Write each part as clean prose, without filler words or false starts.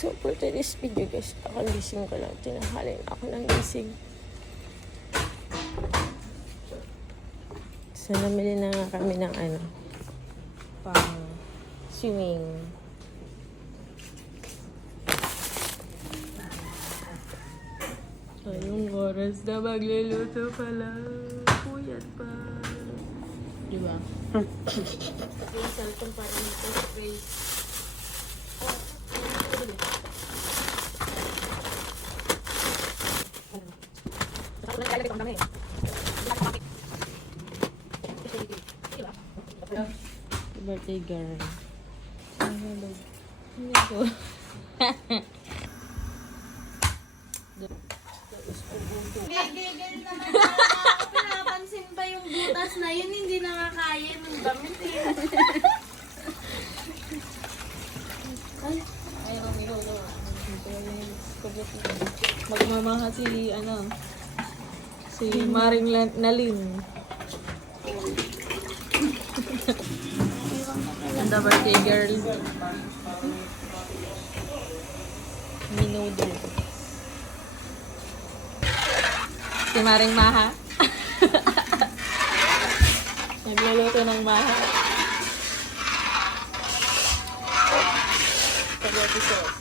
So for today's video guys, kakagising ko lang. Tinahalin ako ng gising. So namili na nga kami ng pang swimming. Ayong oras na magluluto pala. Puyat pa. Diba? Pati yung cellphone para nito-spray. Birthday girl. Gigil naman ako. Pinapansin pa yung butas na yun, hindi nakakaya ng damit eh. Ayaw kami ho. Magmamaha si Maring Nalin. And the birthday girl. Minudo. Si Maring Maha. Nagluluto ng maha. Spaghetti sauce.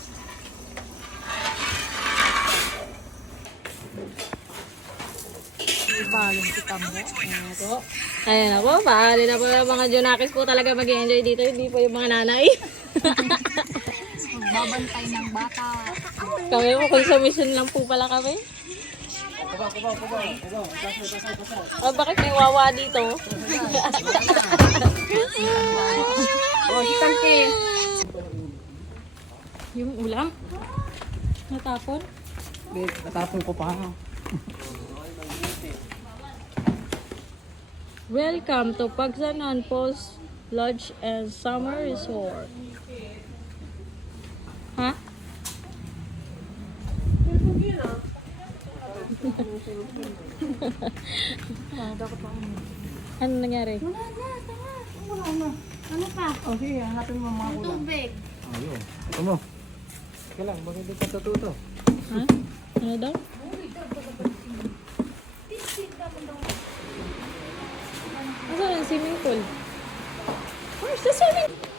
Balong si Tambo. Ayan na po. Paali na po yung mga Junakis po talaga mag-enjoy dito. Hindi po yung mga nanay. Magbabantay ng bata. Kami po, consumption lang po pala kami. Oh, bakit may wawa dito? Oh, hitang kes. Yung ulam? Natapon? Natapon ko pa. Welcome to Pagsanan Post Lodge and Summer Resort. Ha? Ano nangyari? Wala na. Ano pa? Oh, sige, hanapin mo mga kulang. Tubig. Ayun. Ito mo. Sige lang, bakit di ka tututo? Ha? Ano daw? Asan ang swimming pool? Where's the swimming pool?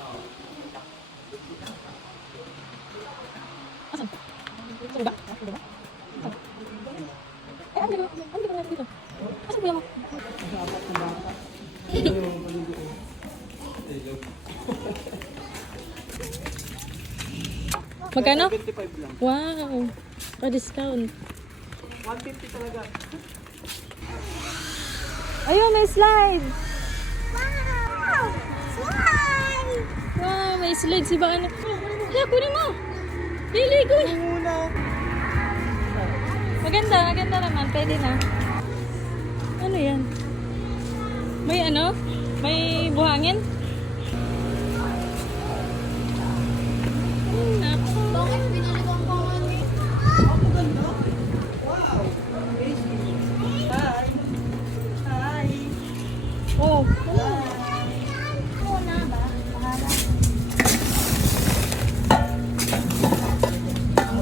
Asan? Saan ba? Saan ba? Ay, ano ba dito? Asan ba mo? Magkano? 25 lang. Wow! Pa-discount. 150 talaga. Ayun, may slide! Wow! Slide! Wow, may slide si Baka na. Kaya, kunin mo! Liligo! Muna. Maganda naman. Pwede na. Ano yan? May May buhangin? Naku. Bakit binalik ang pangan eh? Ang ganda. Wow. Amazing. Hi. Hi. Oh. Muna ba? Bahala.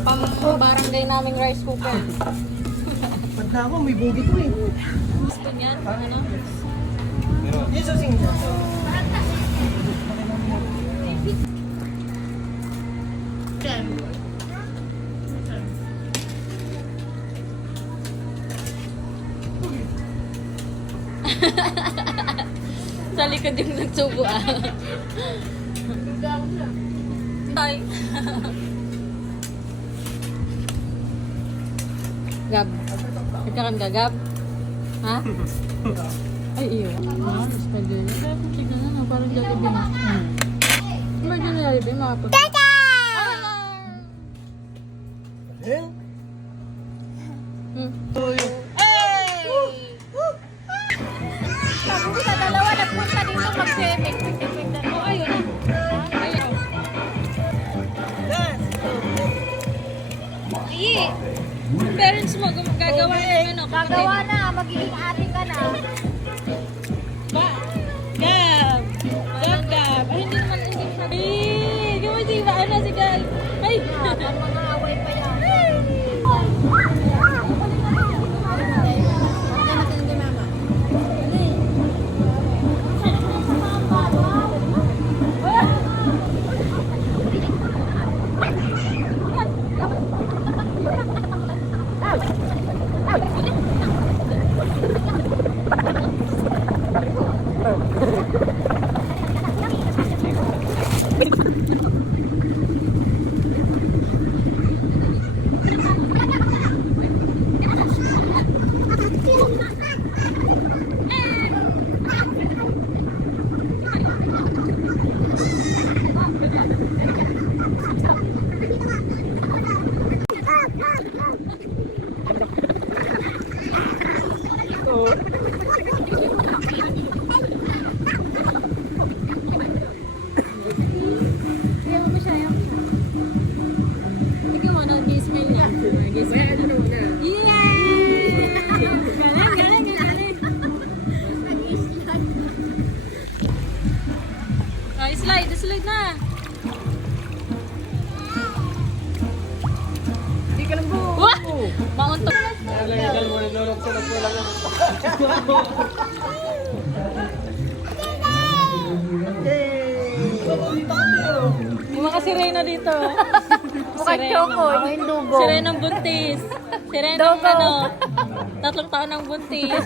Ang pang-barangay naming rice cooker. Pagka mo, may bugi to eh. Gusto niyan? Ano? Yes, sing. Sa likod yung nagsubo Tay. Gab. Nagkakan ka, Gab? Ha? Ay, iyo. Ha? Spaghetti. Kaya kung tignan na, parang Jollibee na. Imagine na Jollibee, makapag... Eh? Sabi ko sa dalawa, nagpunta dito mag-swimming. Oh, ayun na. Ayun. Iyi! Parents mo, gagawa ng Gagawa na, magiging ate ka na. Gab! Gab! Ay, hindi naman, hindi. Ay, gawin si Iba, si Gal. Ay! Yung mga sirena dito. Mukhang chokoy. Ako yung dugo. Sirenang buntis. Sirenang ano, 3 taon ng buntis.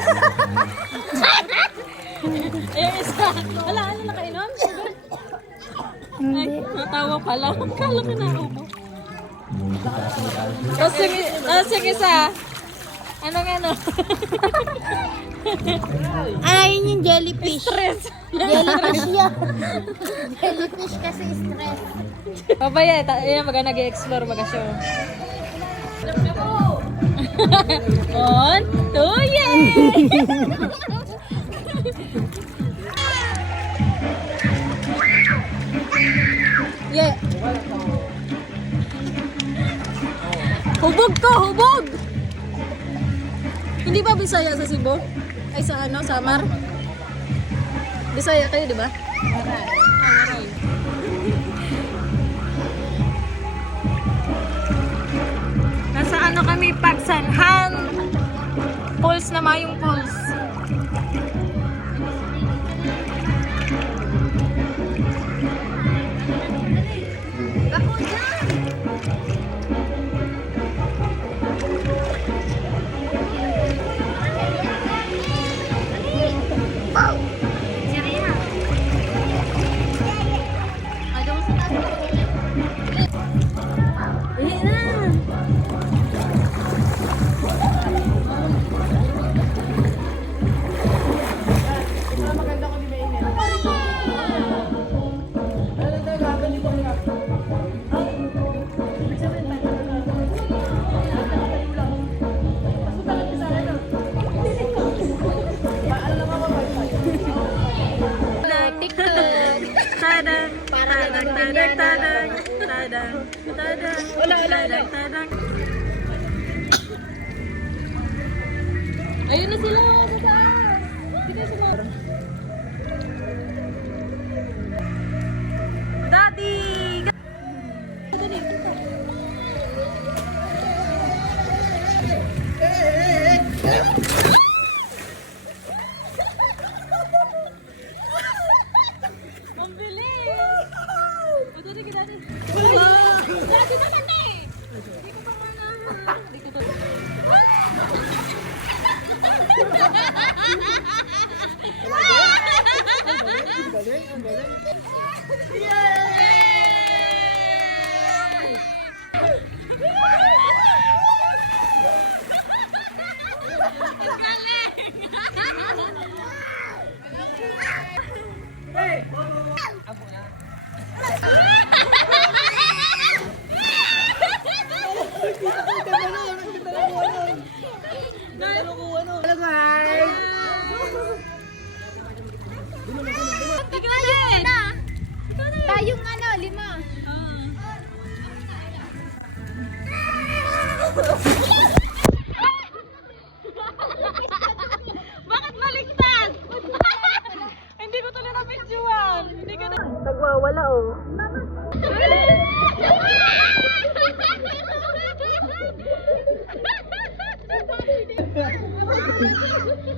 Ayun isa. Wala, ano nakainom? Ay, natawa pala. Kala ko na ako. Tapos yung isa. Anong ano? Ay, yun yung jellyfish. Stress. Jellyfish yan. Jellyfish kasi stress. Babaya, yun mag nag-explore mag-show. 1, 2, yay! Yeah. Hubog ko, hubog! Hindi ba Bisaya sa Cebu? Ay sa ano, Samar? Bisaya kayo, di ba? Waray. Waray. Nasa ano kami, Pagsanhan. Pulse na mayong pulse. Tadang, tadang, tadang, tadang, tadang, tadang, tadang, tadang. Ayun na sila sa taas. Kita sumara. Daddy! Tayong ano, 5. Bakit baliktad? Hindi ko tuloy na videoan. Hindi ko na... Nagwawala oh.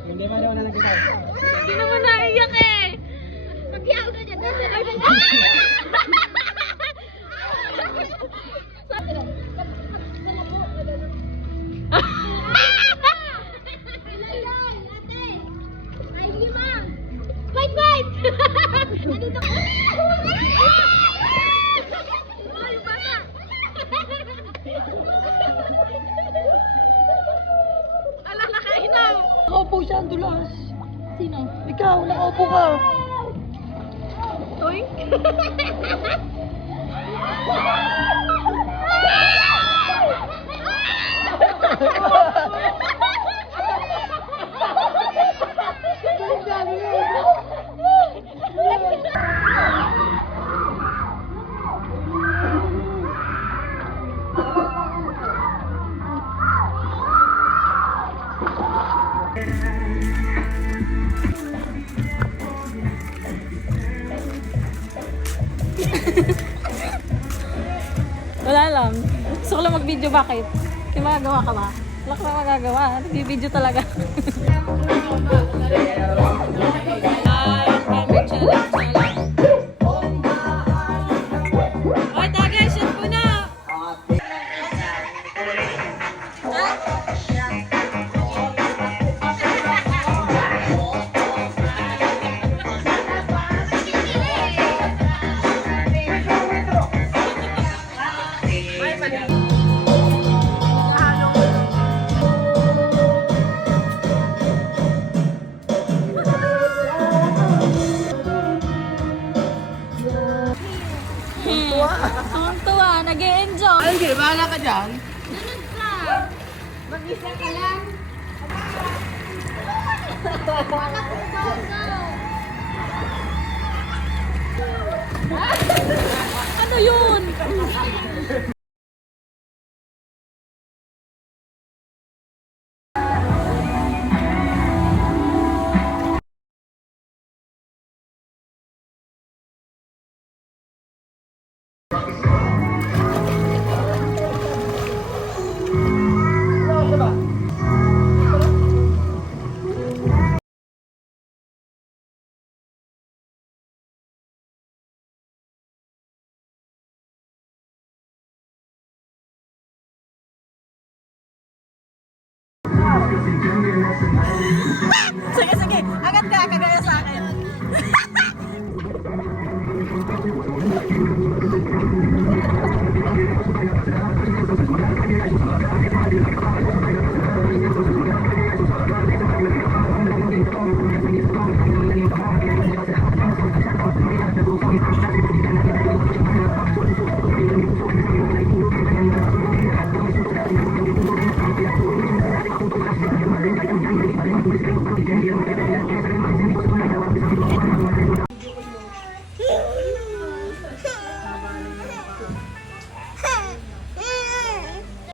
Hindi ba daw na nakita? Hindi naman naiyak eh. Magyaw na dyan. Fight, fight! Nandito ko. Ay, bata! Ala, nakainaw. Nakaupo siya, ang dulas. Sino? Ikaw, nakaupo ka. Uy? Wala lang. Gusto ko lang mag-video, bakit? May magagawa ka ba? Wala ka na magagawa. Nag-video talaga. Challenge, challenge. Oy, tagay, shoot po na! Ang tuwa, nag-e-enjoy. Ay, sige, bahala ka dyan. Sunod ka. Mag-isa ka lang. Ano yun? Sige, sige. Agad ka, kagaya sa akin.